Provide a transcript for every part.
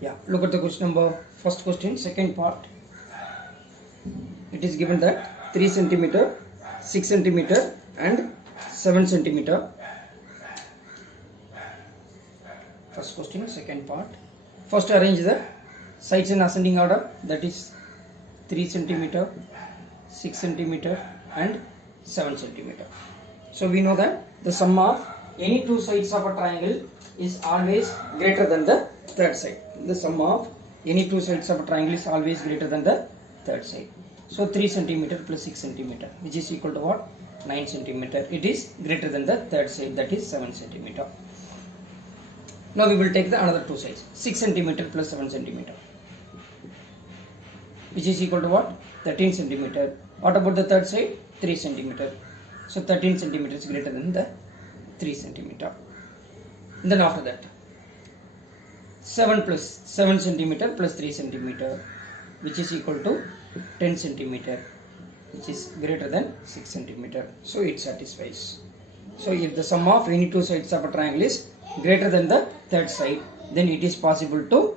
Yeah, look at the question number, first question, second part. It is given that 3 centimeter, 6 centimeter and 7 centimeter. First question, second part. First arrange the sides in ascending order, that is 3 centimeter, 6 centimeter and 7 centimeter. So we know that the sum of any two sides of a triangle is always greater than the third side. The sum of any two sides of a triangle is always greater than the third side. So 3 centimeter plus 6 centimeter, which is equal to what? 9 centimeter. It is greater than the third side, that is 7 centimeter. Now we will take the another two sides, 6 centimeter plus 7 centimeter, which is equal to what? 13 centimeter. What about the third side? 3 centimeter. So 13 centimeter is greater than the 3 centimeter. And then after that, 7 centimeter plus 3 centimeter, which is equal to 10 centimeter, which is greater than 6 centimeter. So it satisfies. So if the sum of any two sides of a triangle is greater than the third side, then it is possible to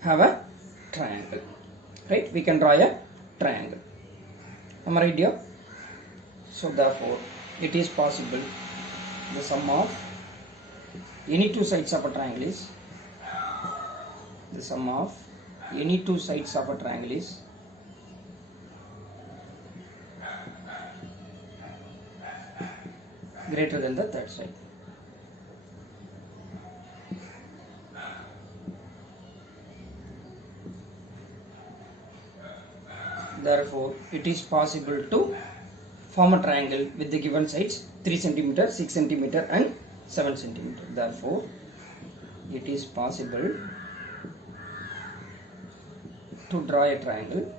have a triangle. Right? We can draw a triangle. Am I right here? So therefore, it is possible the sum of any two sides of a triangle is greater than the third side. Therefore, it is possible to form a triangle with the given sides 3 centimeter, 6 centimeter and 7 centimeter. Therefore, it is possible to draw a triangle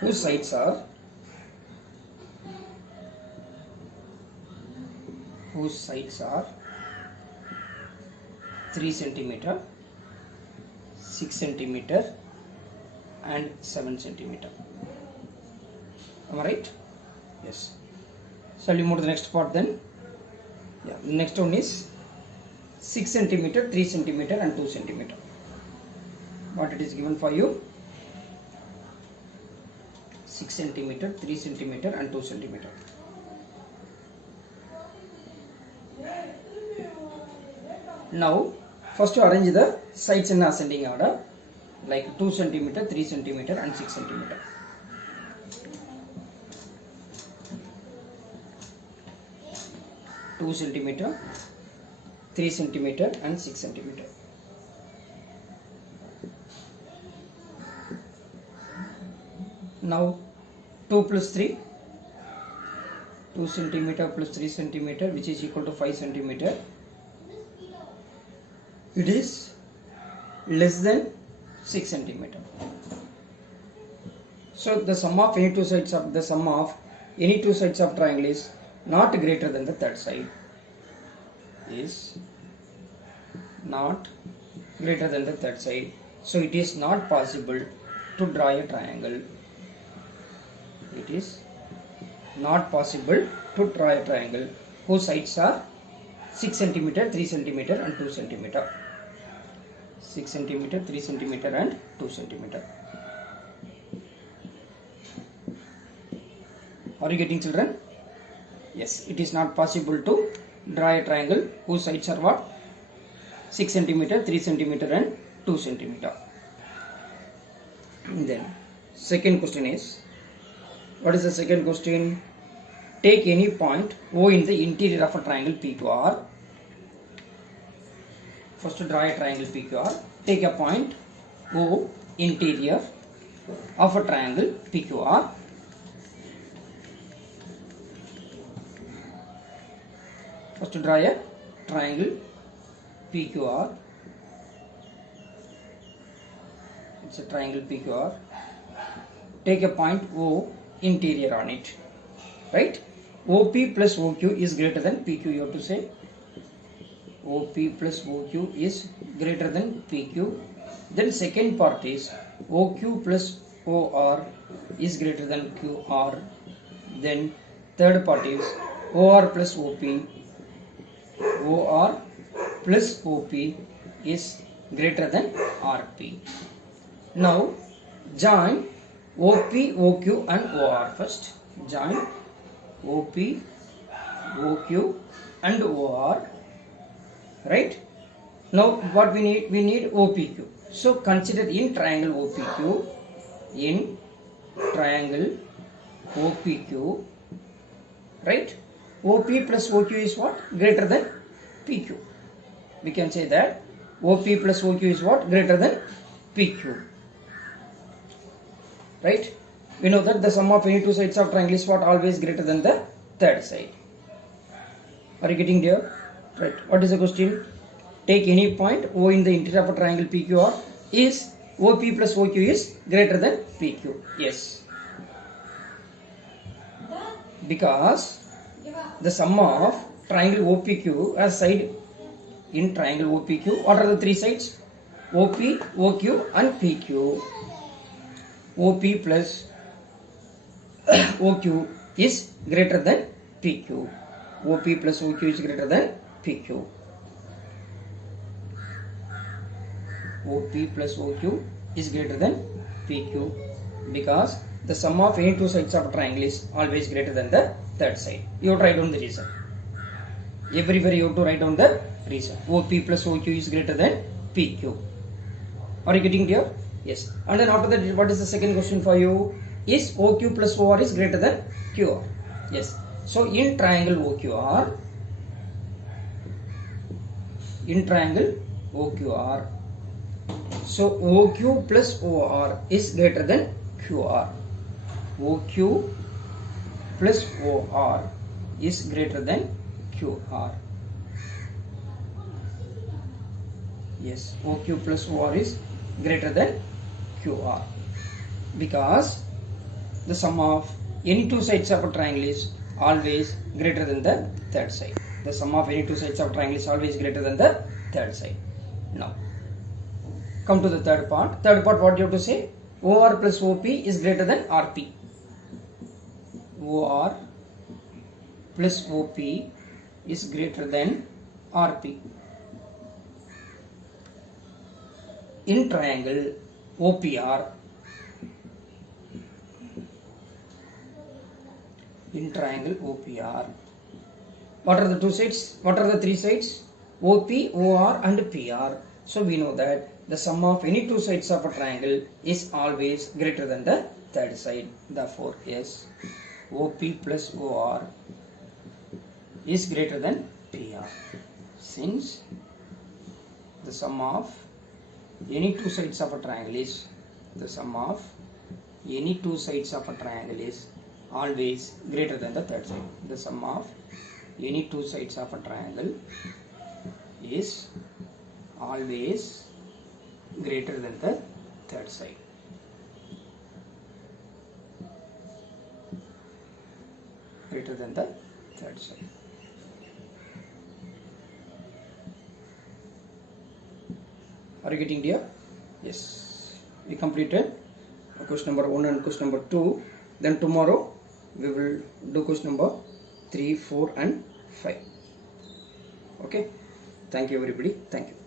whose sides are 3 centimeter, 6 centimeter and 7 centimeter. Am I right? Yes. Shall we move to the next part then? Yeah. The next one is 6 centimeter, 3 centimeter and 2 centimeter. What it is given for you? 6 centimeter, 3 centimeter and 2 centimeter. Now, first you arrange the sides in ascending order, like 2 centimeter, 3 centimeter and 6 centimeter. Two centimeter, 3 centimeter and 6 centimeter. Now 2 plus 3, 2 centimeter plus 3 centimeter, which is equal to 5 centimeter. It is less than 6 centimeter. So the sum of any two sides of triangle is not greater than the third side. Is not greater than the third side. So it is not possible to draw a triangle. It is not possible to draw a triangle whose sides are 6 centimeter, 3 centimeter and 2 centimeter. 6 centimeter, 3 centimeter and 2 centimeter. Are you getting, children? Yes, it is not possible to draw a triangle whose sides are what? 6 centimeter, 3 centimeter and 2 centimeter. And then second question is, what is the second question? Take any point O in the interior of a triangle PQR. First, to draw a triangle PQR, take a point O interior of a triangle PQR. First, to draw a triangle PQR. It's a triangle PQR. Take a point O interior on it. Right? OP plus OQ is greater than PQ. You have to say OP plus OQ is greater than PQ. Then second part is OQ plus OR is greater than QR. Then third part is OR plus OP, OR plus OP is greater than RP. Now join OP, OQ and OR first. Join OP, OQ and OR. Right? Now what we need? We need OPQ. So consider in triangle OPQ. In triangle OPQ. Right? OP plus OQ is what? Greater than PQ. We can say that OP plus OQ is what? Greater than PQ. Right? We know that the sum of any two sides of triangle is what? Always greater than the third side. Are you getting there? Right. What is the question? Take any point O in the interior of a triangle PQR. Is OP plus OQ is greater than PQ? Yes. Because the sum of triangle OPQ as side in triangle OPQ. What are the three sides? OP, OQ and PQ. OP plus OQ is greater than PQ. OP plus OQ is greater than PQ. OP plus OQ is greater than PQ because the sum of any two sides of a triangle is always greater than the third side. You have to write down the reason. Everywhere you have to write down the reason. OP plus OQ is greater than PQ. Are you getting here? Yes. And then after that, what is the second question for you? Is OQ plus OR is greater than QR? Yes. So in triangle OQR, so OQ plus OR is greater than QR. OQ plus OR is greater than QR. Yes, OQ plus OR is greater than QR because the sum of any two sides of a triangle is always greater than the third side. The sum of any two sides of a triangle is always greater than the third side. Now, come to the third part. Third part, what you have to say? OR plus OP is greater than RP. OR plus OP is greater than RP. In triangle OPR, what are the two sides? What are the three sides? OP, OR and PR. So we know that the sum of any two sides of a triangle is always greater than the third side. Therefore, yes, OP plus OR is greater than PR. Since the sum of any two sides of a triangle is always greater than the third side. The sum of any two sides of a triangle is always greater than the third side. Greater than the third side. Are you getting here? Yes. We completed question number 1 and question number 2. Then tomorrow we will do question number 3, 4 and 5. Okay. Thank you everybody. Thank you.